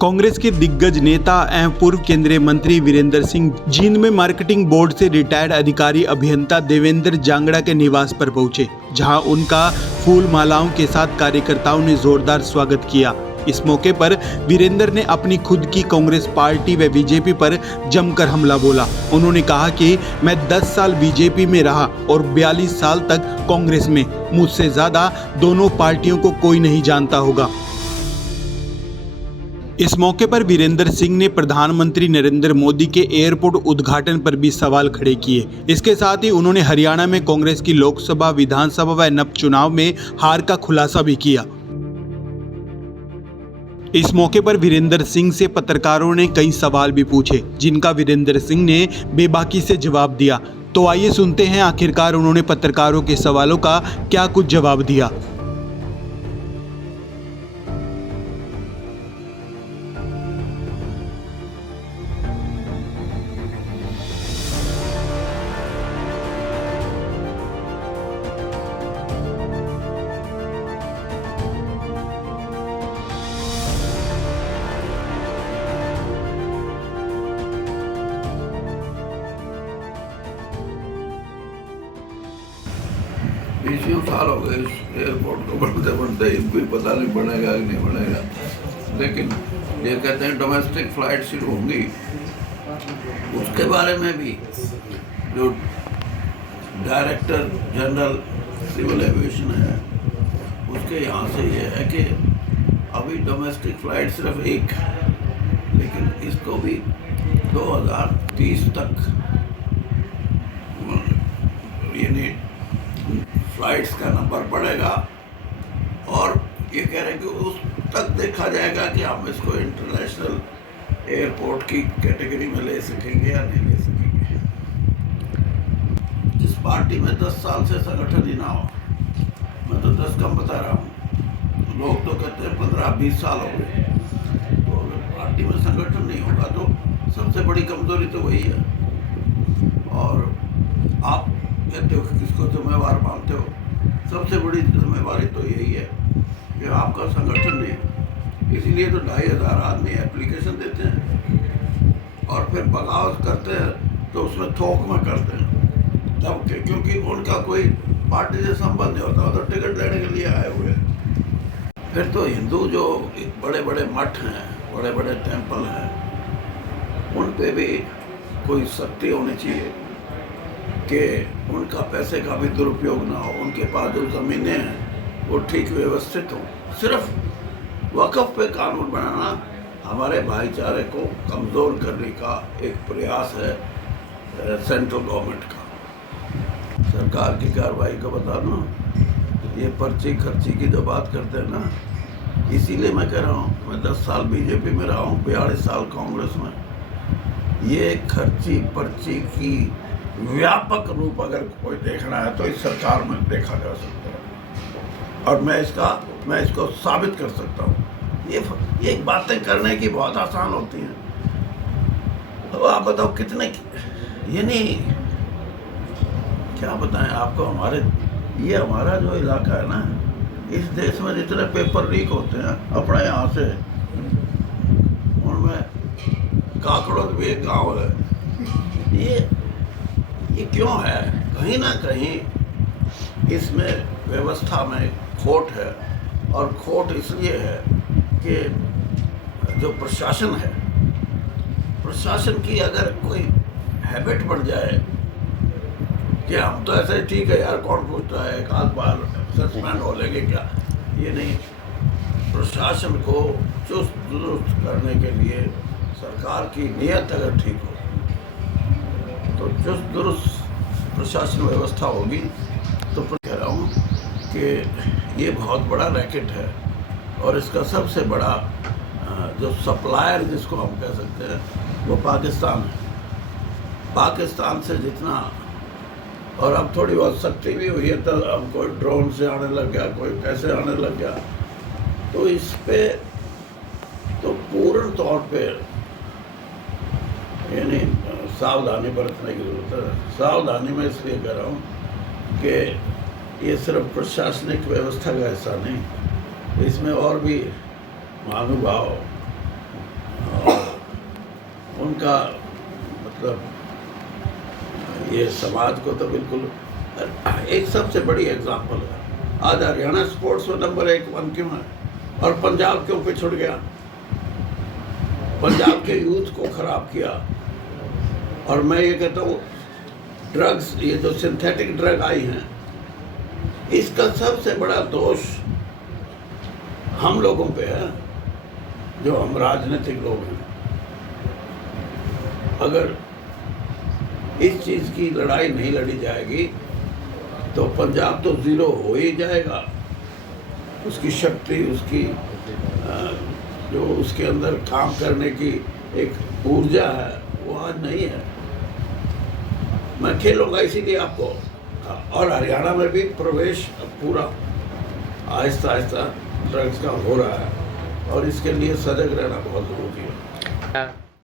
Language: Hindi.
कांग्रेस के दिग्गज नेता एवं पूर्व केंद्रीय मंत्री वीरेंद्र सिंह जींद में मार्केटिंग बोर्ड से रिटायर्ड अधिकारी अभियंता देवेंद्र जांगड़ा के निवास पर पहुंचे, जहां उनका फूल मालाओं के साथ कार्यकर्ताओं ने जोरदार स्वागत किया। इस मौके पर वीरेंद्र ने अपनी खुद की कांग्रेस पार्टी व बीजेपी पर जमकर हमला बोला। उन्होंने कहा कि मैं 10 साल बीजेपी में रहा और 42 साल तक कांग्रेस में, मुझसे ज्यादा दोनों पार्टियों को कोई नहीं जानता होगा। इस मौके पर वीरेंद्र सिंह ने प्रधानमंत्री नरेंद्र मोदी के एयरपोर्ट उद्घाटन पर भी सवाल खड़े किए। इसके साथ ही उन्होंने हरियाणा में कांग्रेस की लोकसभा, विधानसभा व उपचुनाव में हार का खुलासा भी किया। इस मौके पर वीरेंद्र सिंह से पत्रकारों ने कई सवाल भी पूछे, जिनका वीरेंद्र सिंह ने बेबाकी से जवाब दिया। तो आइए सुनते हैं आखिरकार उन्होंने पत्रकारों के सवालों का क्या कुछ जवाब दिया। बीसियों साल हो गए इस एयरपोर्ट को बनते बनते, इनको पता नहीं बनेगा कि नहीं बनेगा। लेकिन ये कहते हैं डोमेस्टिक फ्लाइट शुरू होंगी, उसके बारे में भी जो डायरेक्टर जनरल सिविल एविएशन है उसके यहाँ से ये है कि अभी डोमेस्टिक फ्लाइट सिर्फ एक है, लेकिन इसको भी 2030 तक यानी फ्लाइट्स का नंबर बढ़ेगा और ये कह रहे हैं कि उस तक देखा जाएगा कि हम इसको इंटरनेशनल एयरपोर्ट की कैटेगरी में ले सकेंगे या नहीं ले सकेंगे। जिस पार्टी में 10 साल से संगठन ही ना हो, मैं तो 10 कम बता रहा हूँ, लोग तो कहते हैं 15-20 साल हो गए, तो अगर पार्टी में संगठन नहीं होगा तो सबसे बड़ी कमजोरी तो वही है। और आप कहते हो कि किसको जिम्मेवार मानते हो, सबसे बड़ी जिम्मेवारी तो यही है कि आपका संगठन नहीं है। इसीलिए तो 2500 आदमी एप्लीकेशन देते हैं और फिर बगावत करते हैं तो उसमें थोक में करते हैं तब क्योंकि उनका कोई पार्टी से संबंध नहीं होता, तो टिकट लेने के लिए आए हुए हैं। फिर तो हिंदू जो बड़े बड़े मठ हैं, बड़े बड़े टेम्पल हैं, उन पे भी कोई सख्ती होनी चाहिए कि उनका पैसे का भी दुरुपयोग ना हो, उनके पास जो ज़मीनें हैं वो ठीक व्यवस्थित हों। सिर्फ वक़्फ़ पे कानून बनाना हमारे भाईचारे को कमज़ोर करने का एक प्रयास है सेंट्रल गवर्नमेंट का। सरकार की कार्रवाई को बताना, ये पर्ची खर्ची की जो बात करते हैं ना, इसीलिए मैं कह रहा हूँ, मैं 10 साल बीजेपी में रहा हूँ, 42 साल कांग्रेस में। ये खर्ची पर्ची की व्यापक रूप अगर कोई देखना है तो इस सरकार में देखा जा सकता है और मैं इसको साबित कर सकता हूँ। ये बातें करने की बहुत आसान होती हैं। तो आप बताओ कितने, ये नहीं क्या बताएं आपको, हमारा जो इलाका है ना, इस देश में जितने पेपर लीक होते हैं अपने यहाँ से, उनमें काकड़ोद भी एक गाँव है। ये क्यों है? कहीं ना कहीं इसमें व्यवस्था में खोट है, और खोट इसलिए है कि जो प्रशासन है, प्रशासन की अगर कोई हैबिट बन जाए कि हम तो ऐसे ठीक है यार, कौन पूछता है, एक आध बार सस्पेंड हो लेंगे क्या, ये नहीं। प्रशासन को चुस्त दुरुस्त करने के लिए सरकार की नीयत अगर ठीक हो तो चुस्त दुरुस्त प्रशासन व्यवस्था होगी। तो कह रहा हूँ कि ये बहुत बड़ा रैकेट है और इसका सबसे बड़ा जो सप्लायर जिसको हम कह सकते हैं वो पाकिस्तान है। पाकिस्तान से जितना, और अब थोड़ी बहुत सख्ती भी हुई है, तो अब कोई ड्रोन से आने लग गया, कोई कैसे आने लग गया, तो इस पे तो पूर्ण तौर पे यानी सावधानी बरतने की जरूरत है। सावधानी में इसलिए कह रहा हूँ कि ये सिर्फ प्रशासनिक व्यवस्था का हिस्सा नहीं, इसमें और भी महानुभाव उनका मतलब ये समाज को तो बिल्कुल एक सबसे बड़ी एग्जाम्पल है। आज हरियाणा स्पोर्ट्स में नंबर 1 वन क्यों है और पंजाब क्यों पिछड़ गया? पंजाब के यूथ को खराब किया। और मैं ये कहता हूँ ड्रग्स, ये जो सिंथेटिक ड्रग आई हैं, इसका सबसे बड़ा दोष हम लोगों पे है, जो हम राजनीतिक लोग हैं। अगर इस चीज़ की लड़ाई नहीं लड़ी जाएगी तो पंजाब तो ज़ीरो हो ही जाएगा। उसकी शक्ति, उसकी जो उसके अंदर काम करने की एक ऊर्जा है, वो आज नहीं है। मैं खेलूँगा इसीलिए आपको। और हरियाणा में भी प्रवेश पूरा आहिस्ता आहिस्ता ड्रग्स का हो रहा है और इसके लिए सजग रहना बहुत ज़रूरी है।